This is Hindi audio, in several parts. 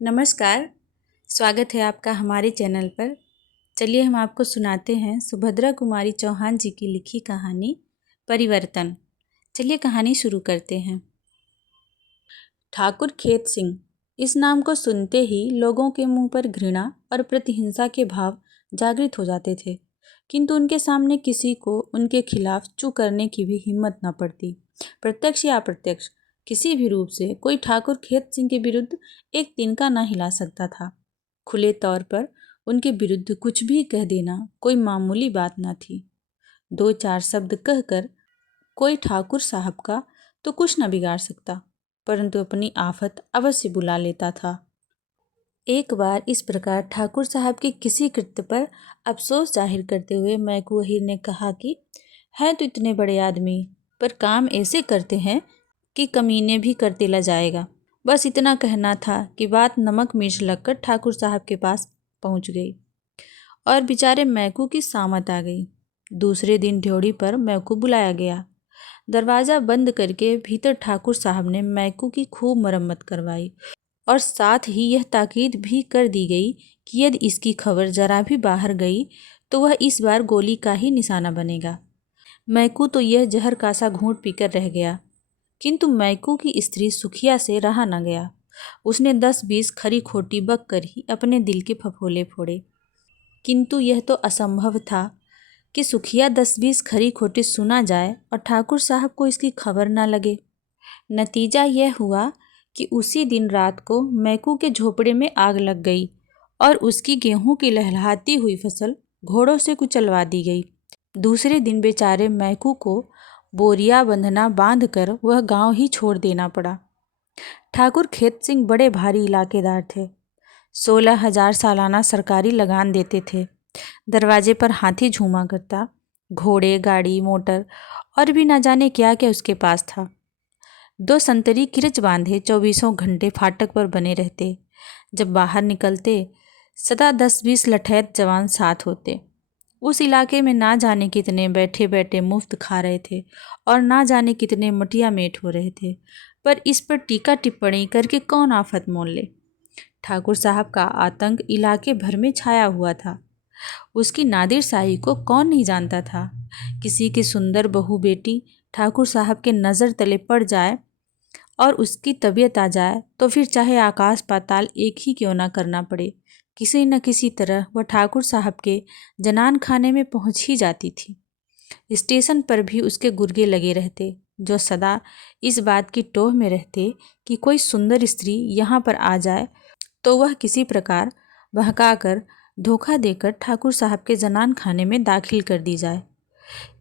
नमस्कार। स्वागत है आपका हमारे चैनल पर। चलिए हम आपको सुनाते हैं सुभद्रा कुमारी चौहान जी की लिखी कहानी परिवर्तन। चलिए कहानी शुरू करते हैं। ठाकुर खेत सिंह, इस नाम को सुनते ही लोगों के मुंह पर घृणा और प्रतिहिंसा के भाव जागृत हो जाते थे, किंतु उनके सामने किसी को उनके खिलाफ चू करने की भी हिम्मत न पड़ती। प्रत्यक्ष या अप्रत्यक्ष किसी भी रूप से कोई ठाकुर खेत सिंह के विरुद्ध एक तिनका न हिला सकता था। खुले तौर पर उनके विरुद्ध कुछ भी कह देना कोई मामूली बात न थी। दो चार शब्द कहकर कोई ठाकुर साहब का तो कुछ न बिगाड़ सकता, परंतु अपनी आफत अवश्य बुला लेता था। एक बार इस प्रकार ठाकुर साहब के किसी कृत्य पर अफसोस जाहिर करते हुए मैकू अहीर ने कहा कि हैं तो इतने बड़े आदमी, पर काम ऐसे करते हैं कि कमीने भी करते ला जाएगा। बस इतना कहना था कि बात नमक मिर्च लगकर ठाकुर साहब के पास पहुंच गई और बेचारे मैकू की सामत आ गई। दूसरे दिन ड्योढ़ी पर मैकू बुलाया गया। दरवाज़ा बंद करके भीतर ठाकुर साहब ने मैकू की खूब मरम्मत करवाई और साथ ही यह ताकीद भी कर दी गई कि यदि इसकी खबर जरा भी बाहर गई तो वह इस बार गोली का ही निशाना बनेगा। मैकू तो यह जहर का सा घूंट पीकर रह गया, किंतु मैकू की स्त्री सुखिया से रहा न गया। उसने 10-20 खरी खोटी बक कर ही अपने दिल के फफोले फोड़े, किंतु यह तो असंभव था कि सुखिया 10-20 खरी खोटी सुना जाए और ठाकुर साहब को इसकी खबर न लगे। नतीजा यह हुआ कि उसी दिन रात को मैकू के झोपड़े में आग लग गई और उसकी गेहूं की लहलहाती हुई फसल घोड़ों से कुचलवा दी गई। दूसरे दिन बेचारे मैकू को बोरिया बंधना बांधकर वह गांव ही छोड़ देना पड़ा। ठाकुर खेत सिंह बड़े भारी इलाकेदार थे। 16,000 सालाना सरकारी लगान देते थे। दरवाजे पर हाथी झूमा करता, घोड़े गाड़ी मोटर और भी ना जाने क्या क्या उसके पास था। 2 संतरी किरच बांधे 24 घंटे फाटक पर बने रहते। जब बाहर निकलते सदा 10-20 लठैत जवान साथ होते। उस इलाके में ना जाने कितने बैठे बैठे मुफ्त खा रहे थे और ना जाने कितने मटिया मेट हो रहे थे, पर इस पर टीका टिप्पणी करके कौन आफत मोल ले। ठाकुर साहब का आतंक इलाके भर में छाया हुआ था। उसकी नादिर शाही को कौन नहीं जानता था। किसी की सुंदर बहू बेटी ठाकुर साहब के नज़र तले पड़ जाए और उसकी तबीयत आ जाए तो फिर चाहे आकाश पाताल एक ही क्यों ना करना पड़े, किसी न किसी तरह वह ठाकुर साहब के जनान खाने में पहुंच ही जाती थी। स्टेशन पर भी उसके गुर्गे लगे रहते, जो सदा इस बात की टोह में रहते कि कोई सुंदर स्त्री यहाँ पर आ जाए तो वह किसी प्रकार बहकाकर धोखा देकर ठाकुर साहब के जनान खाने में दाखिल कर दी जाए।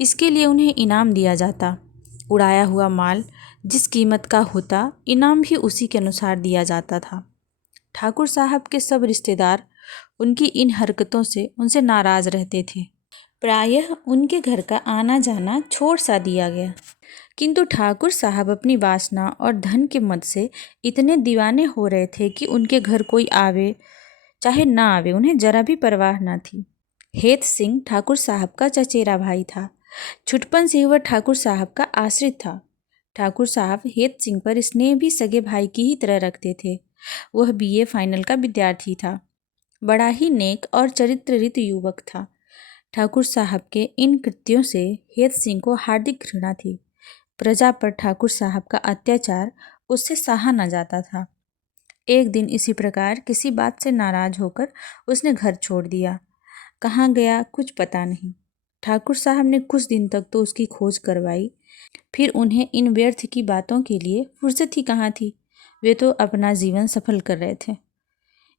इसके लिए उन्हें इनाम दिया जाता। उड़ाया हुआ माल जिस कीमत का होता, इनाम भी उसी के अनुसार दिया जाता था। ठाकुर साहब के सब रिश्तेदार उनकी इन हरकतों से उनसे नाराज रहते थे। प्रायः उनके घर का आना जाना छोड़ सा दिया गया, किंतु ठाकुर साहब अपनी वासना और धन के मद से इतने दीवाने हो रहे थे कि उनके घर कोई आवे चाहे ना आवे उन्हें जरा भी परवाह न थी। हेत सिंह ठाकुर साहब का चचेरा भाई था। छुटपन से वह ठाकुर साहब का आश्रित था। ठाकुर साहब हेत सिंह पर स्नेह भी सगे भाई की ही तरह रखते थे। वह बीए फाइनल का विद्यार्थी था। बड़ा ही नेक और चरित्ररित युवक था। ठाकुर साहब के इन कृत्यों से हेत सिंह को हार्दिक घृणा थी। प्रजा पर ठाकुर साहब का अत्याचार उससे सहा न जाता था। एक दिन इसी प्रकार किसी बात से नाराज होकर उसने घर छोड़ दिया। कहाँ गया कुछ पता नहीं। ठाकुर साहब ने कुछ दिन तक तो उसकी खोज करवाई, फिर उन्हें इन व्यर्थ की बातों के लिए फुर्सत ही कहाँ थी। वे तो अपना जीवन सफल कर रहे थे।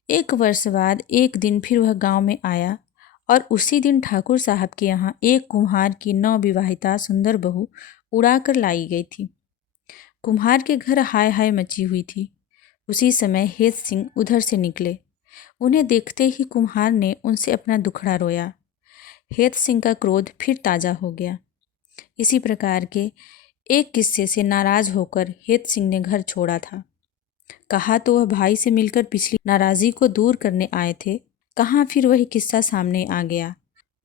1 वर्ष बाद एक दिन फिर वह गांव में आया और उसी दिन ठाकुर साहब के यहाँ एक कुम्हार की नवविवाहिता सुंदर बहू उड़ा कर लाई गई थी। कुम्हार के घर हाय हाय मची हुई थी। उसी समय हेत सिंह उधर से निकले। उन्हें देखते ही कुम्हार ने उनसे अपना दुखड़ा रोया। हेत सिंह का क्रोध फिर ताज़ा हो गया। इसी प्रकार के एक किस्से से नाराज होकर हेत सिंह ने घर छोड़ा था। कहा तो वह भाई से मिलकर पिछली नाराज़गी को दूर करने आए थे, कहाँ फिर वही किस्सा सामने आ गया।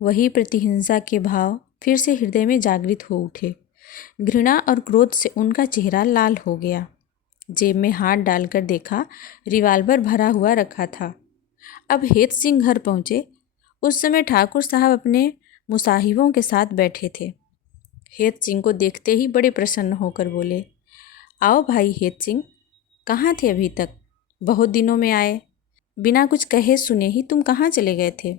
वही प्रतिहिंसा के भाव फिर से हृदय में जागृत हो उठे। घृणा और क्रोध से उनका चेहरा लाल हो गया। जेब में हाथ डालकर देखा, रिवाल्वर भरा हुआ रखा था। अब हेत सिंह घर पहुँचे। उस समय ठाकुर साहब अपने मुसाहिबों के साथ बैठे थे। हेत सिंह को देखते ही बड़े प्रसन्न होकर बोले, आओ भाई हेत सिंह, कहाँ थे अभी तक? बहुत दिनों में आए, बिना कुछ कहे सुने ही तुम कहाँ चले गए थे?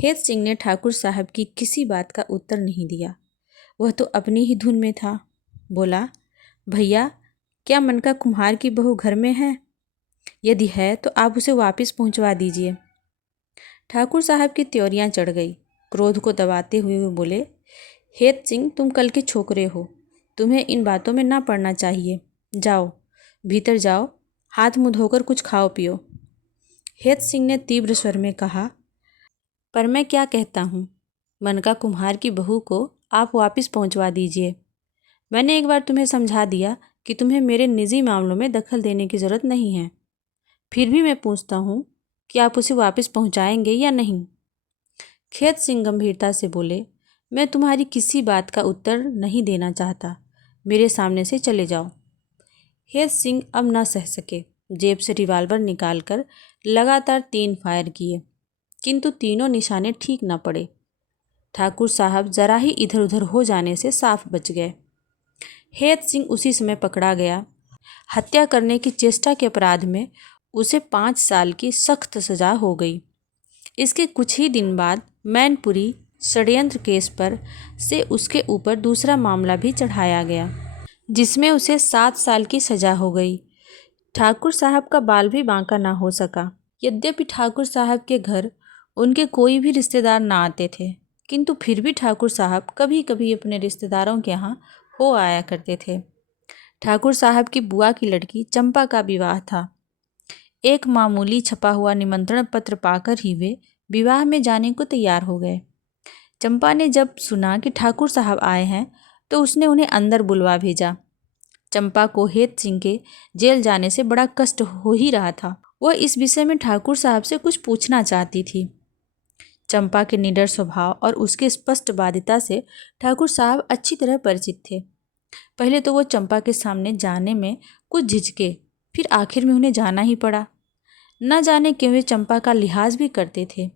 हेत सिंह ने ठाकुर साहब की किसी बात का उत्तर नहीं दिया। वह तो अपनी ही धुन में था। बोला, भैया, क्या मनका कुम्हार की बहू घर में है? यदि है तो आप उसे वापस पहुंचवा दीजिए। ठाकुर साहब की त्योरियां चढ़ गई। क्रोध को दबाते हुए वे बोले, हेत सिंह, तुम कल के छोकरे हो, तुम्हें इन बातों में ना पड़ना चाहिए। जाओ, भीतर जाओ, हाथ मुँह धोकर कुछ खाओ पियो। हेत सिंह ने तीव्र स्वर में कहा, पर मैं क्या कहता हूँ, मनका कुम्हार की बहू को आप वापस पहुंचवा दीजिए। मैंने एक बार तुम्हें समझा दिया कि तुम्हें मेरे निजी मामलों में दखल देने की ज़रूरत नहीं है। फिर भी मैं पूछता हूँ कि आप उसे वापस पहुंचाएंगे या नहीं? हेत सिंह गंभीरता से बोले, मैं तुम्हारी किसी बात का उत्तर नहीं देना चाहता, मेरे सामने से चले जाओ। हेत सिंह अब न सह सके। जेब से रिवाल्वर निकालकर लगातार 3 फायर किए, किंतु तीनों निशाने ठीक न पड़े। ठाकुर साहब जरा ही इधर उधर हो जाने से साफ बच गए। हेत सिंह उसी समय पकड़ा गया। हत्या करने की चेष्टा के अपराध में उसे 5 साल की सख्त सजा हो गई। इसके कुछ ही दिन बाद मैनपुरी षड्यंत्र केस पर से उसके ऊपर दूसरा मामला भी चढ़ाया गया, जिसमें उसे 7 साल की सजा हो गई। ठाकुर साहब का बाल भी बांका ना हो सका। यद्यपि ठाकुर साहब के घर उनके कोई भी रिश्तेदार ना आते थे, किंतु फिर भी ठाकुर साहब कभी कभी अपने रिश्तेदारों के यहाँ हो आया करते थे। ठाकुर साहब की बुआ की लड़की चंपा का विवाह था। एक मामूली छपा हुआ निमंत्रण पत्र पाकर ही वे विवाह में जाने को तैयार हो गए। चंपा ने जब सुना कि ठाकुर साहब आए हैं तो उसने उन्हें अंदर बुलवा भेजा। चंपा को हेत सिंह के जेल जाने से बड़ा कष्ट हो ही रहा था। वह इस विषय में ठाकुर साहब से कुछ पूछना चाहती थी। चंपा के निडर स्वभाव और उसके स्पष्टवादिता से ठाकुर साहब अच्छी तरह परिचित थे। पहले तो वो चंपा के सामने जाने में कुछ झिझके, फिर आखिर में उन्हें जाना ही पड़ा। न जाने क्यों वे चंपा का लिहाज भी करते थे।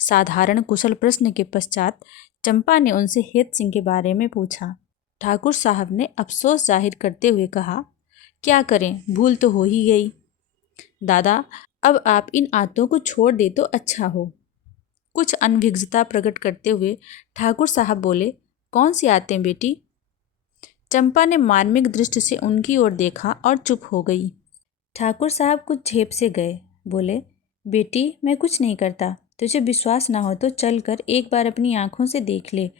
साधारण कुशल प्रश्न के पश्चात चंपा ने उनसे हेत सिंह के बारे में पूछा। ठाकुर साहब ने अफसोस जाहिर करते हुए कहा, क्या करें, भूल तो हो ही गई। दादा, अब आप इन आदतों को छोड़ दे तो अच्छा हो। कुछ अनभिज्ञता प्रकट करते हुए ठाकुर साहब बोले, कौन सी आदतें बेटी? चंपा ने मार्मिक दृष्टि से उनकी ओर देखा और चुप हो गई। ठाकुर साहब कुछ झेप से गए। बोले, बेटी, मैं कुछ नहीं करता। तुझे विश्वास ना हो तो चल कर एक बार अपनी आंखों से देख ले।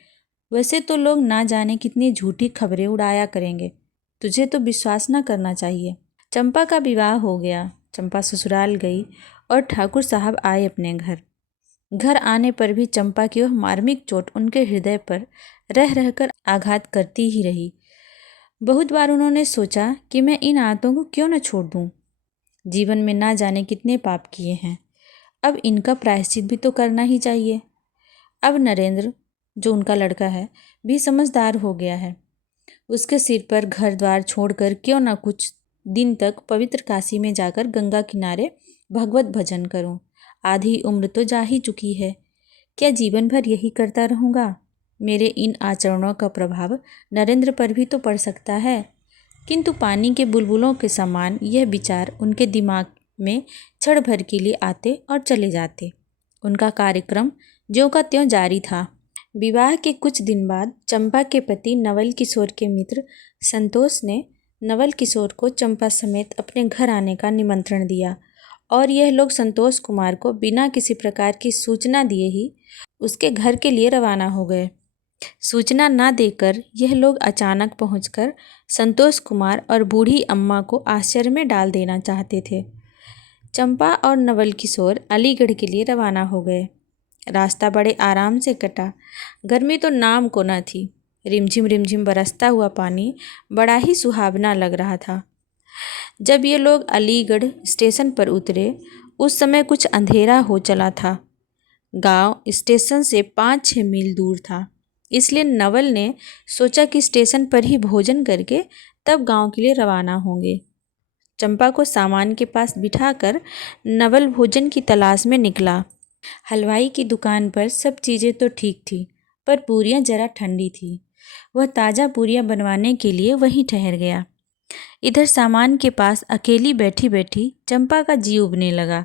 वैसे तो लोग ना जाने कितनी झूठी खबरें उड़ाया करेंगे, तुझे तो विश्वास ना करना चाहिए। चंपा का विवाह हो गया। चंपा ससुराल गई और ठाकुर साहब आए अपने घर। घर आने पर भी चंपा की वह मार्मिक चोट उनके हृदय पर रह रहकर आघात करती ही रही। बहुत बार उन्होंने सोचा कि मैं इन आदतों को क्यों न छोड़ दूं। जीवन में ना जाने कितने पाप किए हैं, अब इनका प्रायश्चित भी तो करना ही चाहिए। अब नरेंद्र, जो उनका लड़का है, भी समझदार हो गया है। उसके सिर पर घर द्वार छोड़कर क्यों न कुछ दिन तक पवित्र काशी में जाकर गंगा किनारे भगवत भजन करूं। आधी उम्र तो जा ही चुकी है, क्या जीवन भर यही करता रहूँगा? मेरे इन आचरणों का प्रभाव नरेंद्र पर भी तो पड़ सकता है। किंतु पानी के बुलबुलों के समान यह विचार उनके दिमाग में क्षण भर के लिए आते और चले जाते। उनका कार्यक्रम ज्यों का त्यों जारी था। विवाह के कुछ दिन बाद चंपा के पति नवल किशोर के मित्र संतोष ने नवल किशोर को चंपा समेत अपने घर आने का निमंत्रण दिया और यह लोग संतोष कुमार को बिना किसी प्रकार की सूचना दिए ही उसके घर के लिए रवाना हो गए। सूचना ना देकर यह लोग अचानक पहुंचकर संतोष कुमार और बूढ़ी अम्मा को आश्चर्य में डाल देना चाहते थे। चंपा और नवल किशोर अलीगढ़ के लिए रवाना हो गए। रास्ता बड़े आराम से कटा। गर्मी तो नाम को न थी। रिमझिम रिमझिम बरसता हुआ पानी बड़ा ही सुहावना लग रहा था। जब ये लोग अलीगढ़ स्टेशन पर उतरे उस समय कुछ अंधेरा हो चला था। गांव स्टेशन से 5-6 मील दूर था, इसलिए नवल ने सोचा कि स्टेशन पर ही भोजन करके तब गांव के लिए रवाना होंगे। चंपा को सामान के पास बिठाकर नवल भोजन की तलाश में निकला। हलवाई की दुकान पर सब चीज़ें तो ठीक थी, पर पूरियां जरा ठंडी थी। वह ताज़ा पूरियां बनवाने के लिए वहीं ठहर गया। इधर सामान के पास अकेली बैठी बैठी चंपा का जी उबने लगा।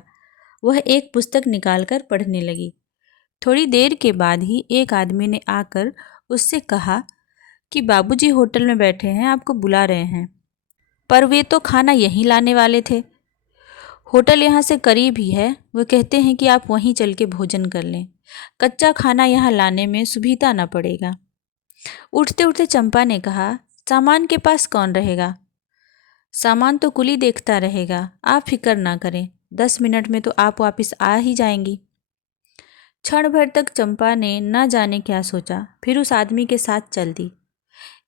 वह एक पुस्तक निकालकर पढ़ने लगी। थोड़ी देर के बाद ही एक आदमी ने आकर उससे कहा कि बाबूजी होटल में बैठे हैं, आपको बुला रहे हैं। पर वे तो खाना यहीं लाने वाले थे। होटल यहाँ से करीब ही है, वो कहते हैं कि आप वहीं चल के भोजन कर लें। कच्चा खाना यहाँ लाने में सुविधा न पड़ेगा। उठते उठते चंपा ने कहा, सामान के पास कौन रहेगा? सामान तो कुली देखता रहेगा, आप फिक्र ना करें, 10 मिनट में तो आप वापस आ ही जाएंगी। क्षण भर तक चंपा ने न जाने क्या सोचा, फिर उस आदमी के साथ चल दी।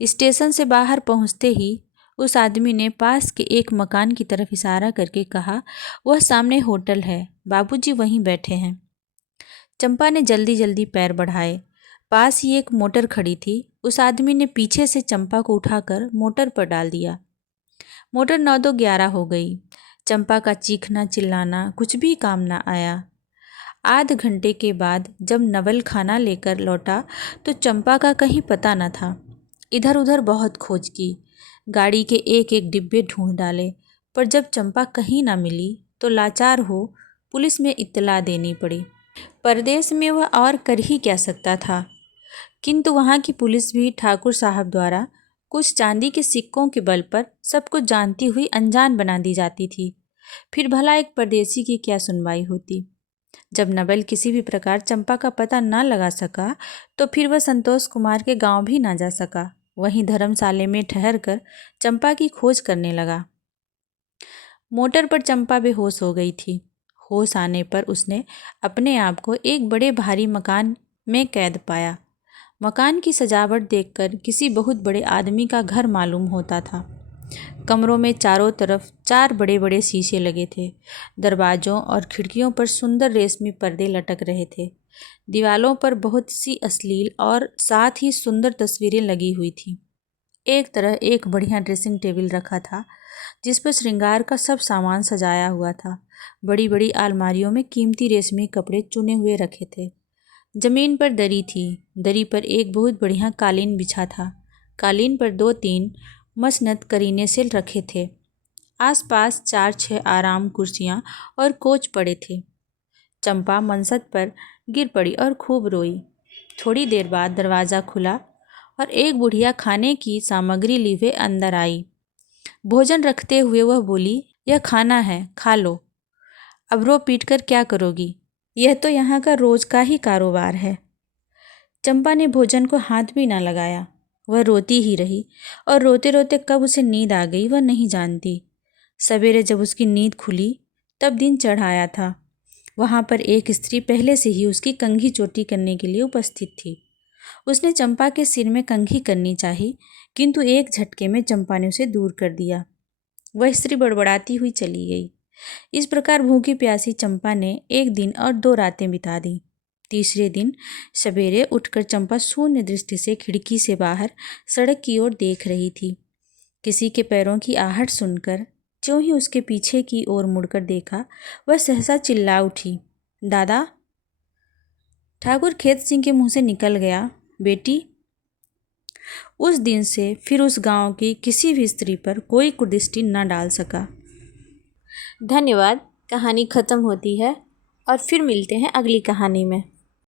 स्टेशन से बाहर पहुंचते ही उस आदमी ने पास के एक मकान की तरफ इशारा करके कहा, वह सामने होटल है, बाबूजी वहीं बैठे हैं। चंपा ने जल्दी जल्दी पैर बढ़ाए। पास ही एक मोटर खड़ी थी। उस आदमी ने पीछे से चंपा को उठाकर मोटर पर डाल दिया। मोटर 9-2-11 हो गई। चंपा का चीखना चिल्लाना कुछ भी काम न आया। आध घंटे के बाद जब नवल खाना लेकर लौटा तो चंपा का कहीं पता न था। इधर उधर बहुत खोज की, गाड़ी के एक एक डिब्बे ढूंढ डाले, पर जब चंपा कहीं ना मिली तो लाचार हो पुलिस में इत्तला देनी पड़ी। परदेश में वह और कर ही क्या सकता था, किंतु वहाँ की पुलिस भी ठाकुर साहब द्वारा कुछ चांदी के सिक्कों के बल पर सब कुछ जानती हुई अनजान बना दी जाती थी। फिर भला एक परदेसी की क्या सुनवाई होती। जब नवल किसी भी प्रकार चंपा का पता न लगा सका तो फिर वह संतोष कुमार के गांव भी ना जा सका। वहीं धर्मशाले में ठहरकर चंपा की खोज करने लगा। मोटर पर चंपा बेहोश हो गई थी। होश आने पर उसने अपने आप को एक बड़े भारी मकान में कैद पाया। मकान की सजावट देखकर किसी बहुत बड़े आदमी का घर मालूम होता था। कमरों में चारों तरफ 4 बड़े बड़े शीशे लगे थे। दरवाज़ों और खिड़कियों पर सुंदर रेशमी पर्दे लटक रहे थे। दीवालों पर बहुत सी अश्लील और साथ ही सुंदर तस्वीरें लगी हुई थीं। एक तरह एक बढ़िया ड्रेसिंग टेबल रखा था जिस पर श्रृंगार का सब सामान सजाया हुआ था। बड़ी बड़ी अलमारियों में कीमती रेशमी कपड़े चुने हुए रखे थे। जमीन पर दरी थी। दरी पर एक बहुत बढ़िया कालीन बिछा था। कालीन पर 2-3 मसनद करीने से रखे थे। आसपास 4-6 आराम कुर्सियां और कोच पड़े थे। चंपा मनसद पर गिर पड़ी और खूब रोई। थोड़ी देर बाद दरवाज़ा खुला और एक बुढ़िया खाने की सामग्री ली हुए अंदर आई। भोजन रखते हुए वह बोली, यह खाना है, खा लो। अब रो पीट कर क्या करोगी, यह तो यहाँ का रोज का ही कारोबार है। चंपा ने भोजन को हाथ भी ना लगाया। वह रोती ही रही और रोते रोते कब उसे नींद आ गई वह नहीं जानती। सवेरे जब उसकी नींद खुली तब दिन चढ़ाया था। वहाँ पर एक स्त्री पहले से ही उसकी कंघी चोटी करने के लिए उपस्थित थी। उसने चंपा के सिर में कंघी करनी चाही, किंतु एक झटके में चंपा ने उसे दूर कर दिया। वह स्त्री बड़बड़ाती हुई चली गई। इस प्रकार भूखी प्यासी चंपा ने 1 दिन और 2 रातें बिता दी। तीसरे दिन सवेरे उठकर चंपा शून्य दृष्टि से खिड़की से बाहर सड़क की ओर देख रही थी। किसी के पैरों की आहट सुनकर ज्यों ही उसके पीछे की ओर मुड़कर देखा, वह सहसा चिल्ला उठी, दादा। ठाकुर खेत सिंह के मुंह से निकल गया, बेटी। उस दिन से फिर उस गांव की किसी भी स्त्री पर कोई कुदृष्टि न डाल सका। धन्यवाद। कहानी खत्म होती है और फिर मिलते हैं अगली कहानी में।